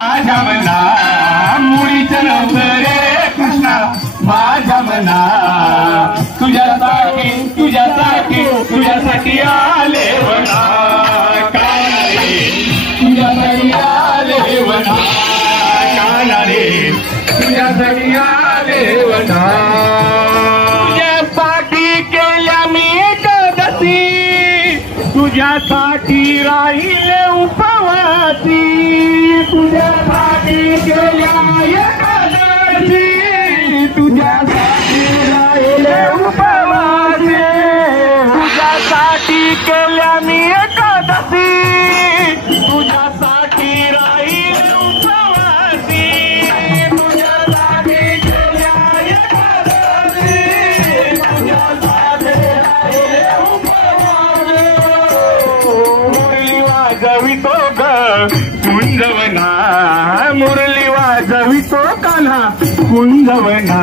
माझ्या मना मुळीचं नव्हतं रे कृष्णा, माझ्या मना तुझ्यासाठी तुझ्यासाठी तुझ्यासाठी आले वना, काना रे तुझ्यासाठी आले वना, काना रे तुझ्यासाठी आले वना. तुझ्यासाठी केल्या मी एकादशी, तुझ्यासाठी राहिले उपवासी, तुझ्यासाठी केल्या एकादशी, तुझ्यासाठी राहिले उपवासी, तुझ्यासाठी केल्या मी एकादशी, तुझ्यासाठी राहिले उपवासी, तुझ्यासाठी केल्या एकादशी, तुझ्यासाठी राहिले उपवासी. मुरली वाजवितो ग कुंजवना, मुरली वाजवितो कान्हा कुंजवना,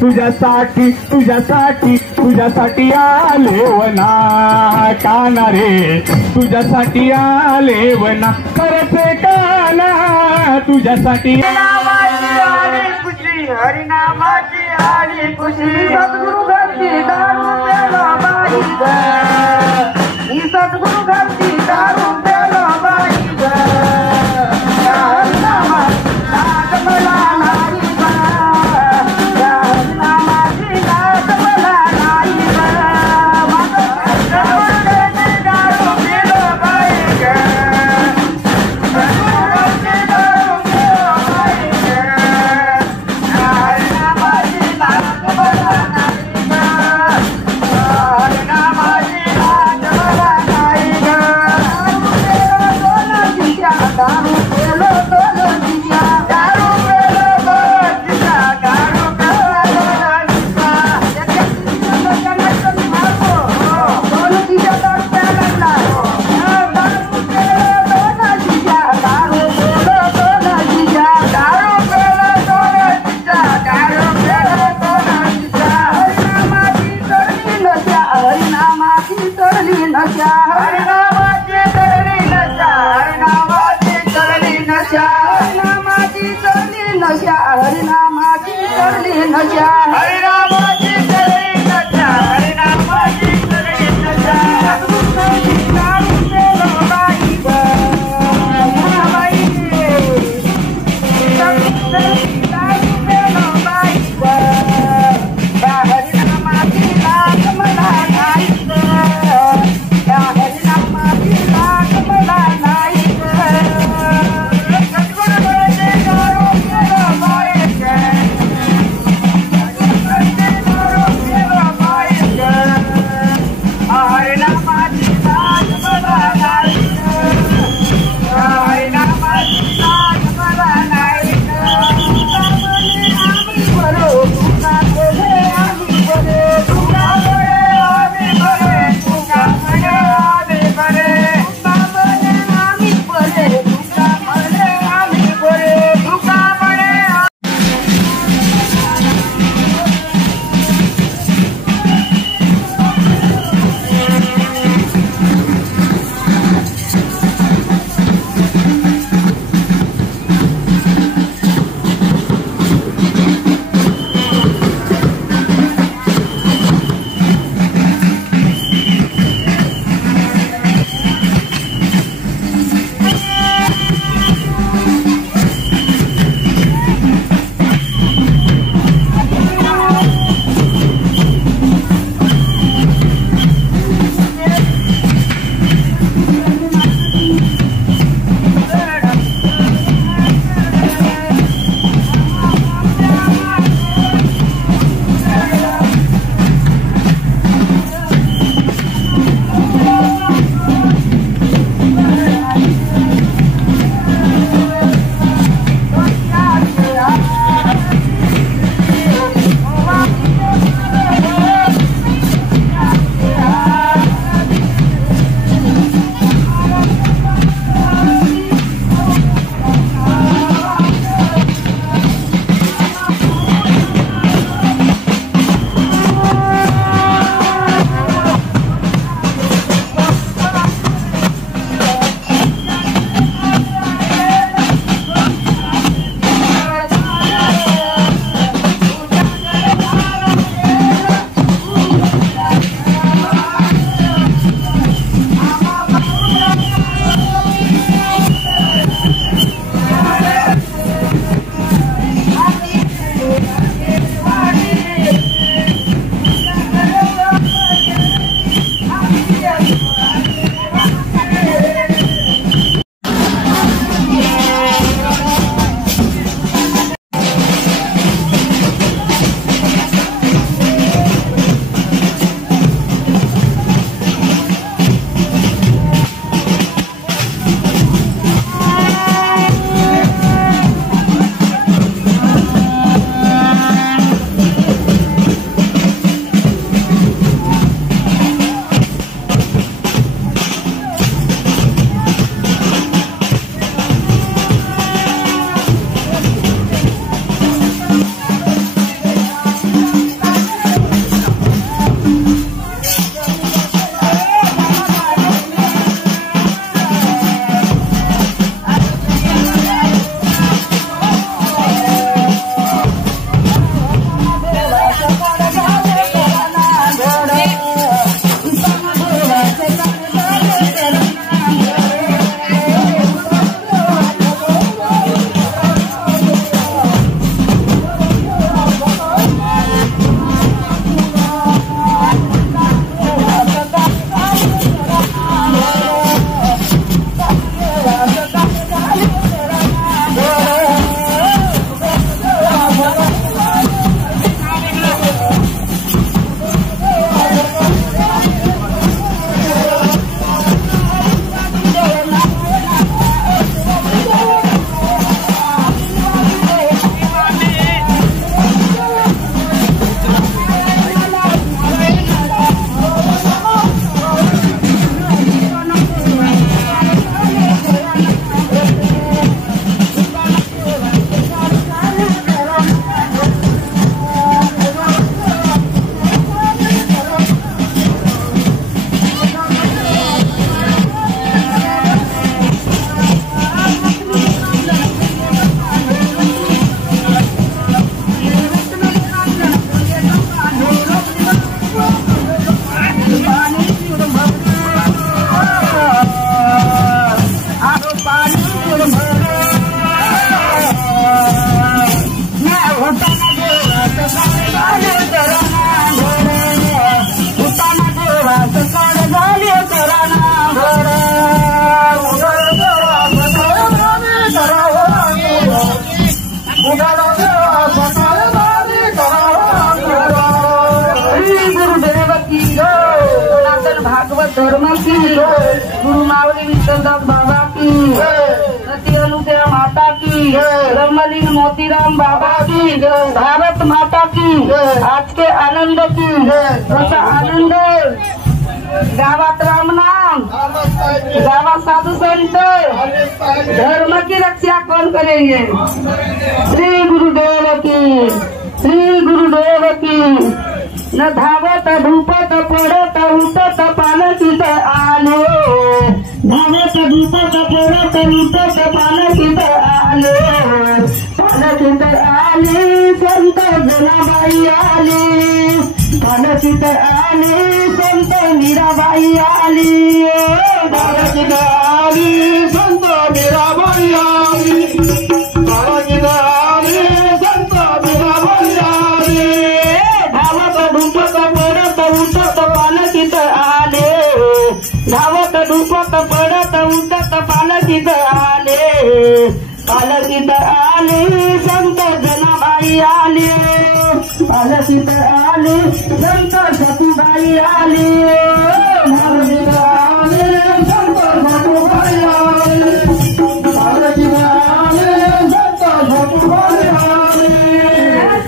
तुझ्यासाठी तुझ्यासाठी तुझ्यासाठी आले वना, काना रे तुझ्यासाठी आले वना, करते काना तुझ्यासाठी. हरिनामाची आली खुशी, हरिनामाची आली खुशी, सद्गुरु घरची दारू प्यालो बाई ग, ही सद्गुरु घरची दारू प्यालो बाई ग, या हरिनामाची लाज मला नाही ग, या हरिनामाची लाज मला नाही ग, माझं दारू प्यालो बाई ग, सद्गुरु घरची दारू प्यालो बाई ग, या हरिनामाची लाज मला नाही ग, हरिनामाची लाज मला नाही ग. दारू पेलो दोनोजीच्या, दारू पेलो दोनोजीच्या, दारू पेलो दोनोजीच्या, दोनोजीच्या दारू प्यायला लागला, दारू पेलो दोनोजीच्या, दारू पेलो दोनोजीच्या, दारू पेलो दोनोजीच्या, दारू पेलो दोनोजीच्या, हरिनामाची चढली नशा, हरिनामाची चढली नशा, हरिनामाची चढली नशा, हरिनामाची चढली नशा, हरिनामाची चढली नशा, हरिनामाची चढली नशा, हरिनामाची चढली नशा, हरिनामाची चढली नशा. दारू पेलो बाई ग, बाई दारू पेलो बाई ग, या हरिनामाची लाज मला नाही ग, या हरिनामाची लाज मला नाही ग, सद्गुरु घरची दारू प्यालो बाई ग, सद्गुरु तत्कालीन मोतीराम बाबा की, भारत माता की, आज के आनंद की, असा आनंद गावात रामनाम, गावात साधू संत, धर्म की रक्षा कौन करेंगे? श्री गुरुदेव की, श्री गुरुदेव की। न धावत धूपत पडत उठत पालकीत आले, धावत धूपत पडत उठत पालकीत आले, पालकीत आले संत जनाबाई आले, पालकीत आले संत मीराबाई आली, पालकीत आली संत मीराबाई आली, पालकीत आली संत मीराबाई आली, धावत धूपत पडत उठत पालकीत आले, धावत धूपत पडत उठत पालकीत आले, पालकीत आले संत जनाबाई आले, पालकीत आले संत सतीबाई आले, पालकीत आले संत सतीबाई आले, पालकीत आले संत सतीबाई आले,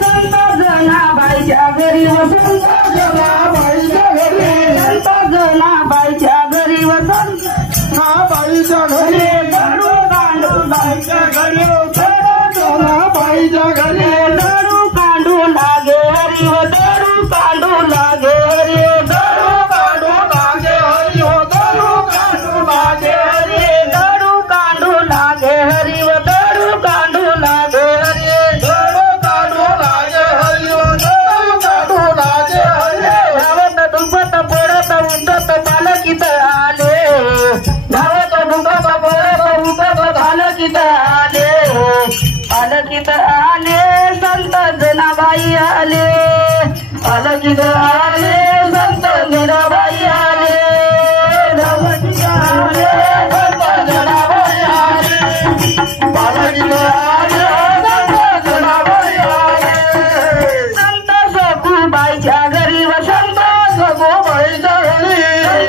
संत जनाबाईच्या घरी वसंत जनाबाईच्या घरी, संत जनाबाईच्या घरी वसंत जनाबाईच्या घरी, दारू कांडू बाईच्या घरी, जनाबाईच्या घरी, दारू कांडू लागे हरी हो, दारू कांडू लागे हरी हो, दारू कांडू लागे हरी हो, दारू कांडू लागे हरी, दारू कांडू लागे हरी हो, दारू कांडू लागे हरी, दारू कांडू लागे हरी हो, दारू कांडू लागे हरी, धावत धूपत पडत उठत पालकीत आले, धावत धूपत पडत उठत पालकीत आले, पालकीत आले संत जनाबाई आले, पालकीत आले संत मीराबाई आले, पालकीत आले संत जनाबाई आले, पालकीत आले संत जनाबाई आले, संत सखूबाईच्या घरी वसंत सखूबाईच्या घरी,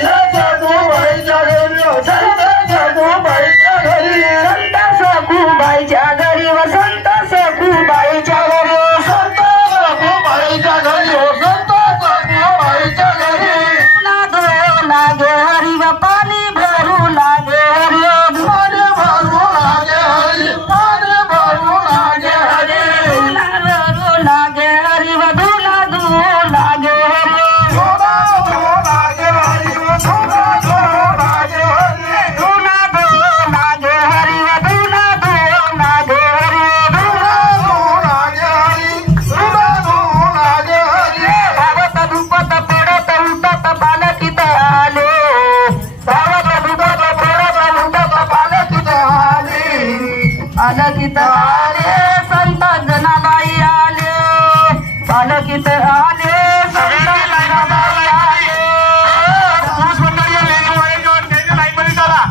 संत सखूबाईच्या घरी, संत सखूबाईच्या घरी, संत सखूबाईच्या घरी वसंत सखूबाईच्या घरी, संत सखूबाईच्या घरी, संत सखूबाईच्या घरी, नादो लागे हरी व पाणी भरू लागे हरी, पाणी भरू लागे हरी, पाणी भरू लागे हरी, भरू लागे हरी व धुना धू लागे हरी, धुना धू लागे हरी व धुना धू लागे हरी, धुना धू लागे हरी व धुना धू लागे हरी, धुना धू लागे हरी, धुना धू लागे हरी, धावत धूपत पडत उठत पालकीत आले, धावत धूपत पडत उठत पालकीत आले, पालकीत आले संत जनाबाई आले, पालकीत आले संत जनाबाई आले, पुरुष मंडळी लाईनमध्ये चला,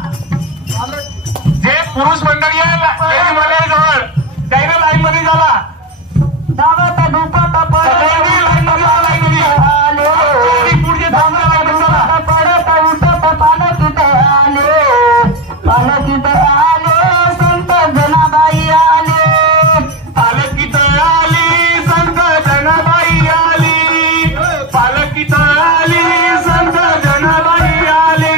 जे पुरुष मंडळी आहे जवळ त्याने लाईनमध्ये चला, धावत धूपत सगळ्यांनी लाईनमध्ये आले, पुढचे चला, पडत उठत पालकीत आले, पालकीत आले संत जनाबाई आले, पालकीत आली संत जनाबाई आली, पालकीत आली संत जनाबाई आली,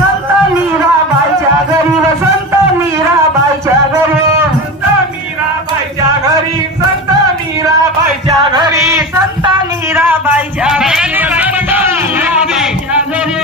संत मीराबाईच्या घरी वसंत मीराबाईच्या घरी, संत मीराबाईच्या घरी, संत मीराबाईच्या घरी, संत मीराबाईच्या घरी,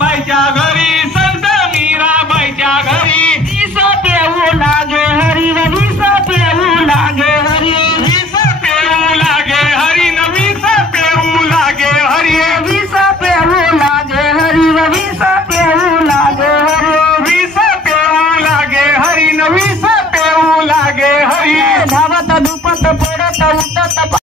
बाईच्या घरी, संत मीराबाईच्या घरी, विष पेऊ लागे हरी व विष पेऊ लागे हरी, विष पेरू लागे हरी न विष पेरू लागे हरी, विष पेऊ लागे हरी व विष पेऊ लागे हरी, विष पेरू लागे हरी न विष पेरू लागे हरी, धावत धूपत पडत उठत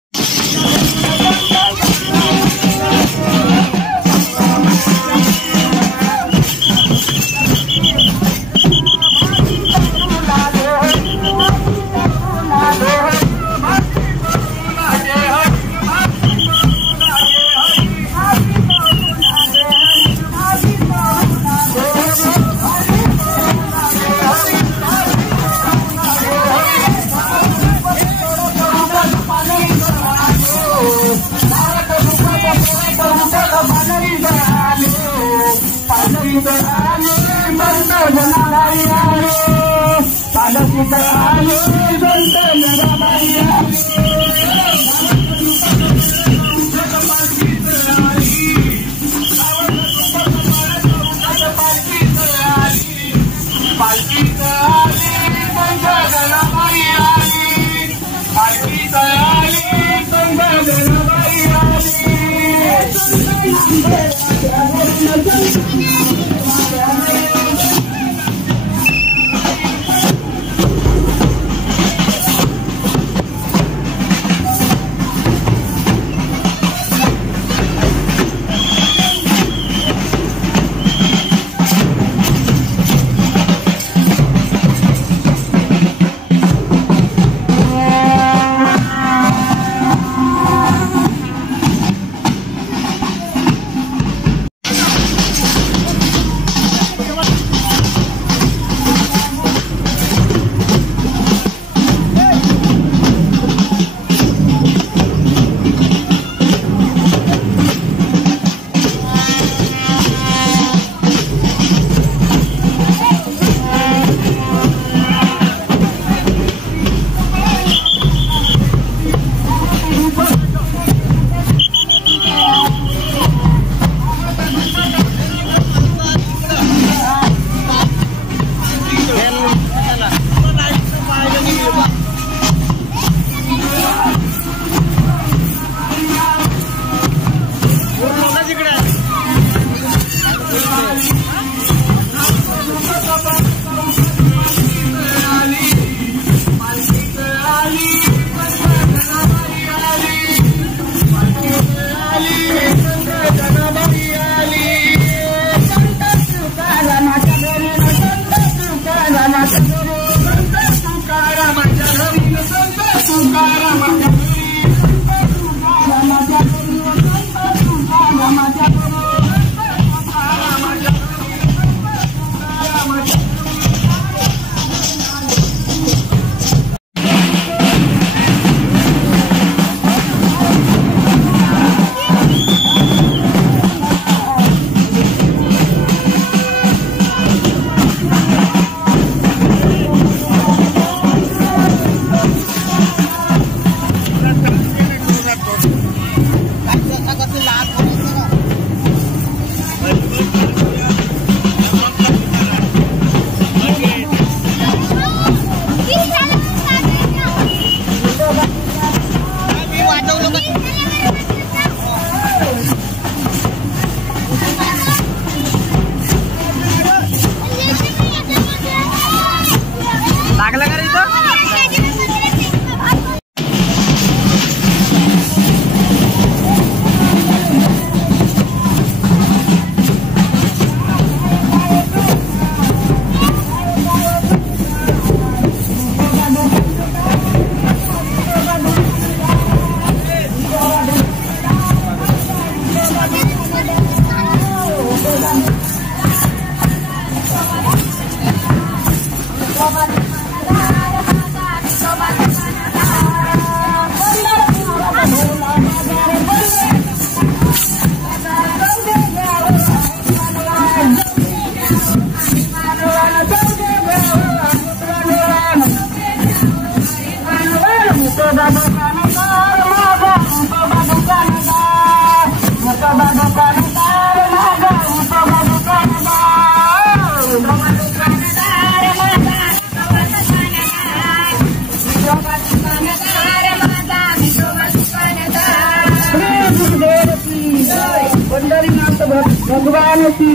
भगवान की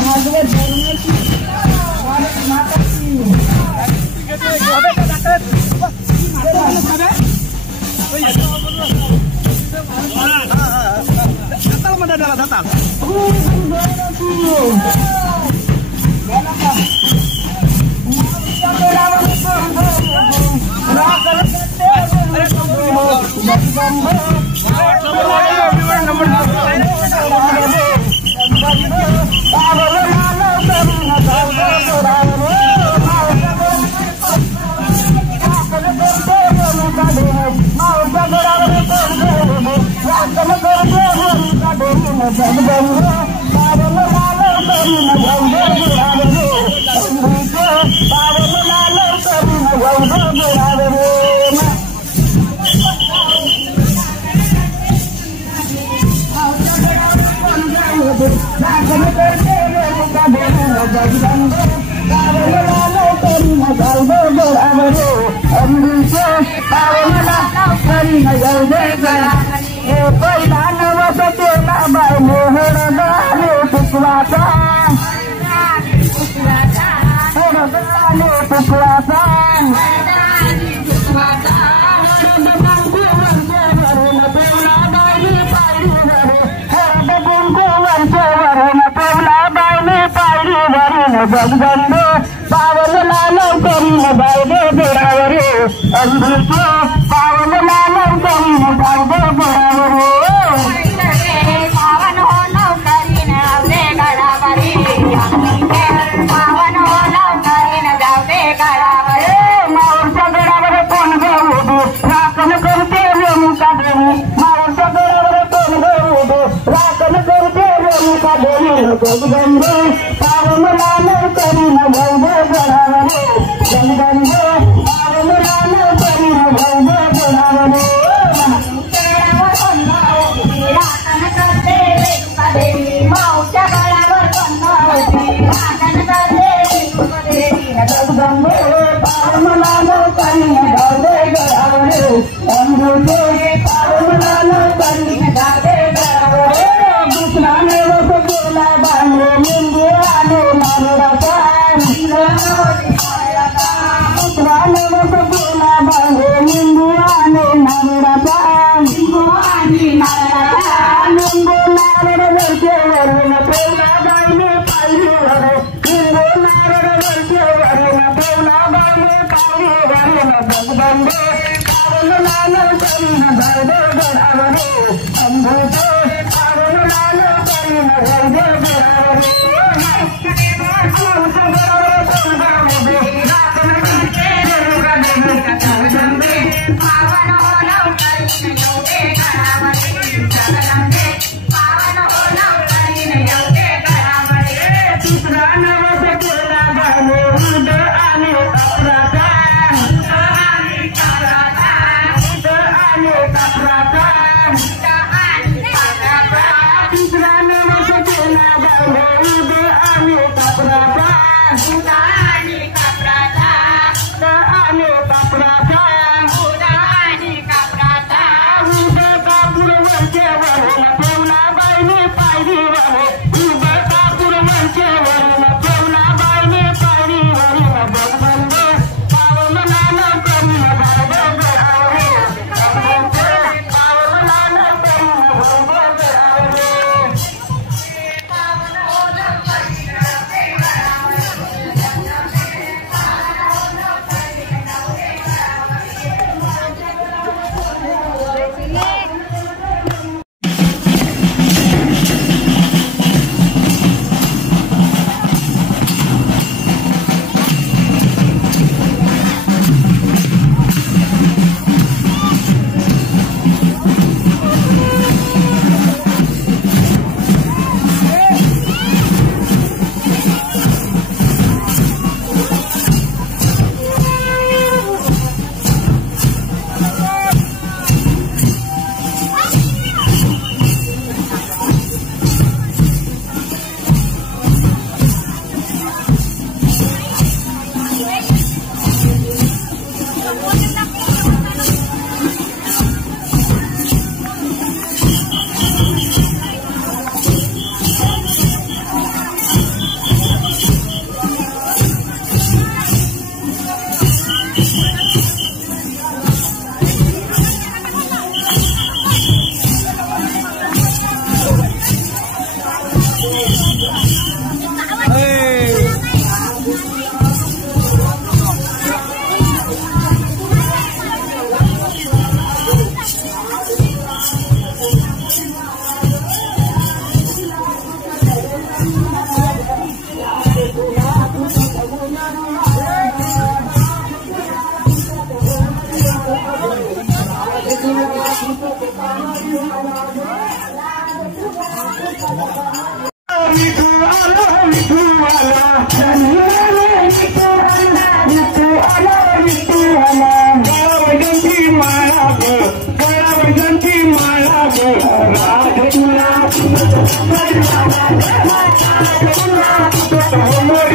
भागवत धर्म की भारत माता जगदंबे पावनला लवकरी न जाऊ दे घरावरे अंबुके पावनला लवकरी न जाऊ दे घरावरे पहिला नवस केला बाय मोहरदाने पुकवाचा मोहरदाने पुकवाचा जगदंबे पावनला लवकरी न जाऊ दे घरावरे अंबुके पावनला लवकरी न जाऊ दे घरावरे पावन हो लवकरी न जाऊ दे घरावरे पावन हो लवकरी न जाऊ दे घरावरे मावळच्या गडावर कोण गहू दे राखण करते रेणुका देवी मावळच्या गडावर कोण गहू दे राखण करते रेणुका देवी जगदंबे पावनला लवकरी न जाऊ दे घरावरे जगदंबे पावनला लवकरी न जाऊ दे घरावरे राखण करते रेणुका देवी मावळच्या गडावर कोण गहू दे राखण करते रेणुका देवी जगदंबे पावनला लवकरी न जाऊ दे घरावरे अंबुके पावनला लवकरी न जाऊ दे घरावरे दुसरा नवस केला बांधे मेंढे आले नारळाचा दुसरा नवस केला बांधे मेंढे आले नारळाचा लिंबू नारळ वरचे वरून पेवला बाईने पायरीवर लिंबू नारळ वरचे वरून पेवला बाईने पायरीवर जगदंबे पावनला लवकरी न जाऊ दे घरावरे अंबुके पावनला लवकरी न जाऊ दे घरावरे जगदंबे पावन हो लवकरी न जाऊ दे घरावरे जगदंबे पावन हो लवकरी न जाऊ दे घरावरे तिसरा नवस केला बाने उद आणि कपराचा तिसरा नवस केला बाने उद आणि कपराचा राज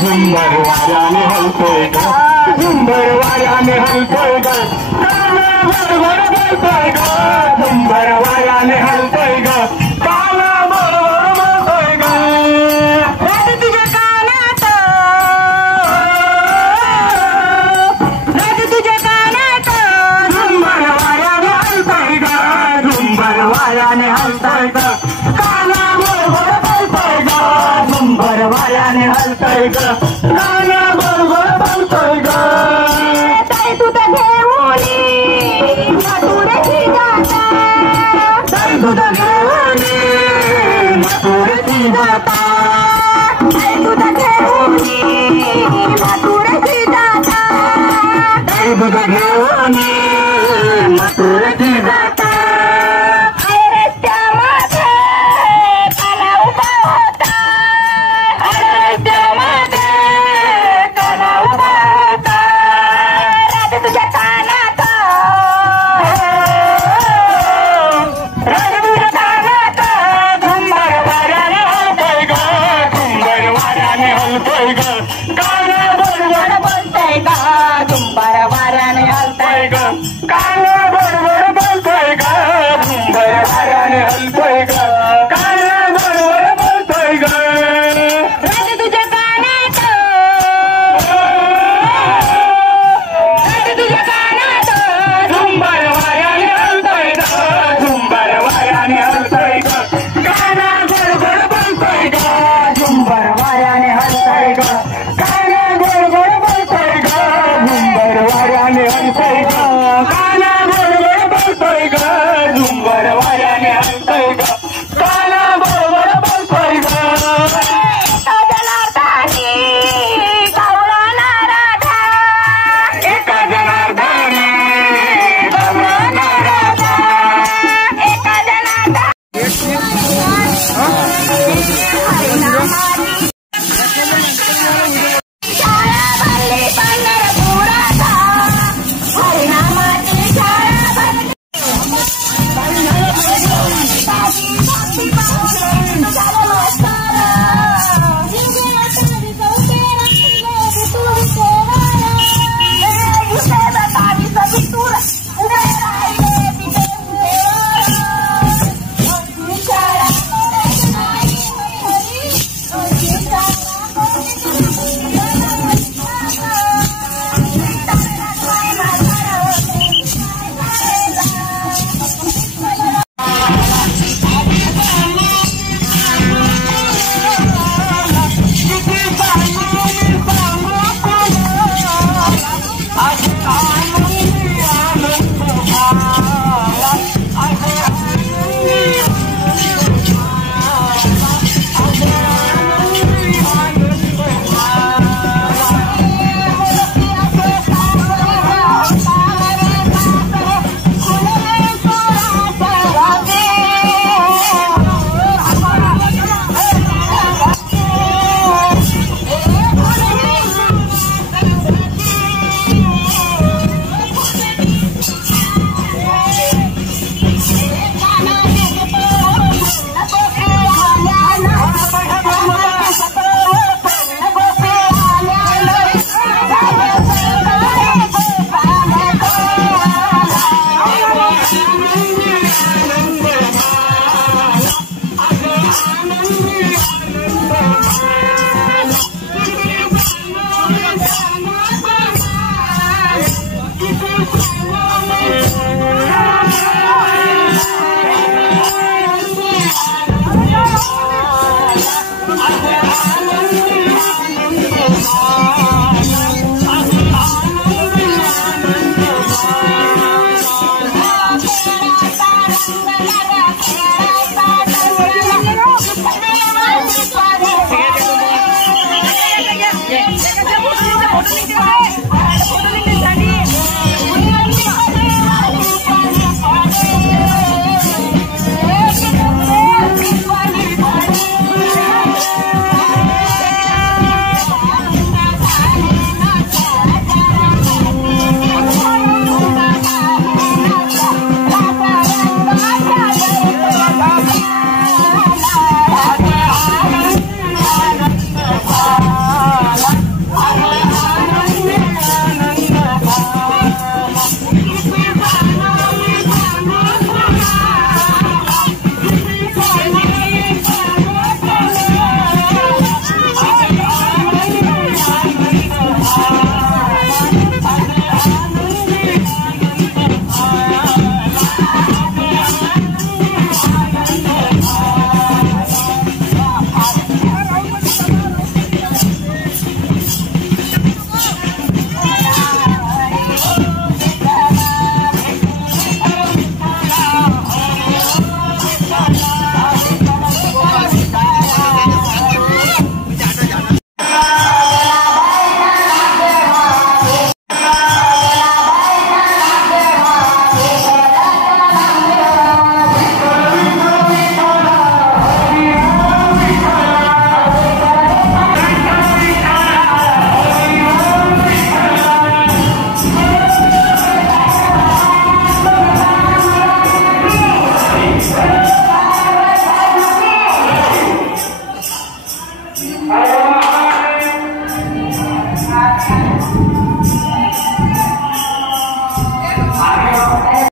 झुंबर वाऱ्याने हलतोय ग, झुंबर वाऱ्याने हलतोय ग, काना बरोबर बोलतोय ग, झुंबर वाऱ्याने हलतोय ग, काना बरोबर बोलतोय ग, राजा तुझ्या कानात, राजा तुझ्या कानात, झुंबर वाऱ्याने हलतोय ग, झुंबर वाऱ्याने हलतोय ग, काना बरोबर बोलतोय ग, झुंबर वाऱ्याने हलतोय ग, काना बरोबर बोलतोय ग. ताई तुझं घेऊन मथुरेची जाता, ताई तुझं घेऊन मथुरेची जाता, ताई तुझं घेऊन मथुरेची जाता, ताई तुझं घेऊन मथुरेची जाता. रस्त्यामध्ये काना उभा होता, रस्त्यामध्ये काना उभा होता, राजा तुझ्या कानात, राजा तुझ्या कानात, झुंबर वाऱ्याने हलतोय ग, झुंबर वाऱ्याने हलतोय ग, काना बरोबर बोलतोय का, झुंबर वाऱ्याने हलतोय ग, काना बरोबर बोलतोय ग, झुंबर वाऱ्याने हलतोय ग, काना बरोबर बोलतोय ग. राजा तुझ्या कानात, राजा तुझ्या कानात, झुंबर वाऱ्याने हलतोय ग, झुंबर वाऱ्याने हलतोय ग, काना बरोबर बोलतोय ग, झुंबर वाऱ्याने हलतोय ग, काना बरोबर बोलतोय ग, झुंबर वाऱ्याने हलतोय ग, काना बरोबर बोलतोय ग, झुंबर वाऱ्याने हलतोय ग, काना बरोबर बोलतोय ग. जनार्दनी गवळणा राधा, एका जनार्दनी गवळणा राधा, एका जनार्दनी शाळा भरली पंढरपुरात, हरिनामाची शाळा भरली,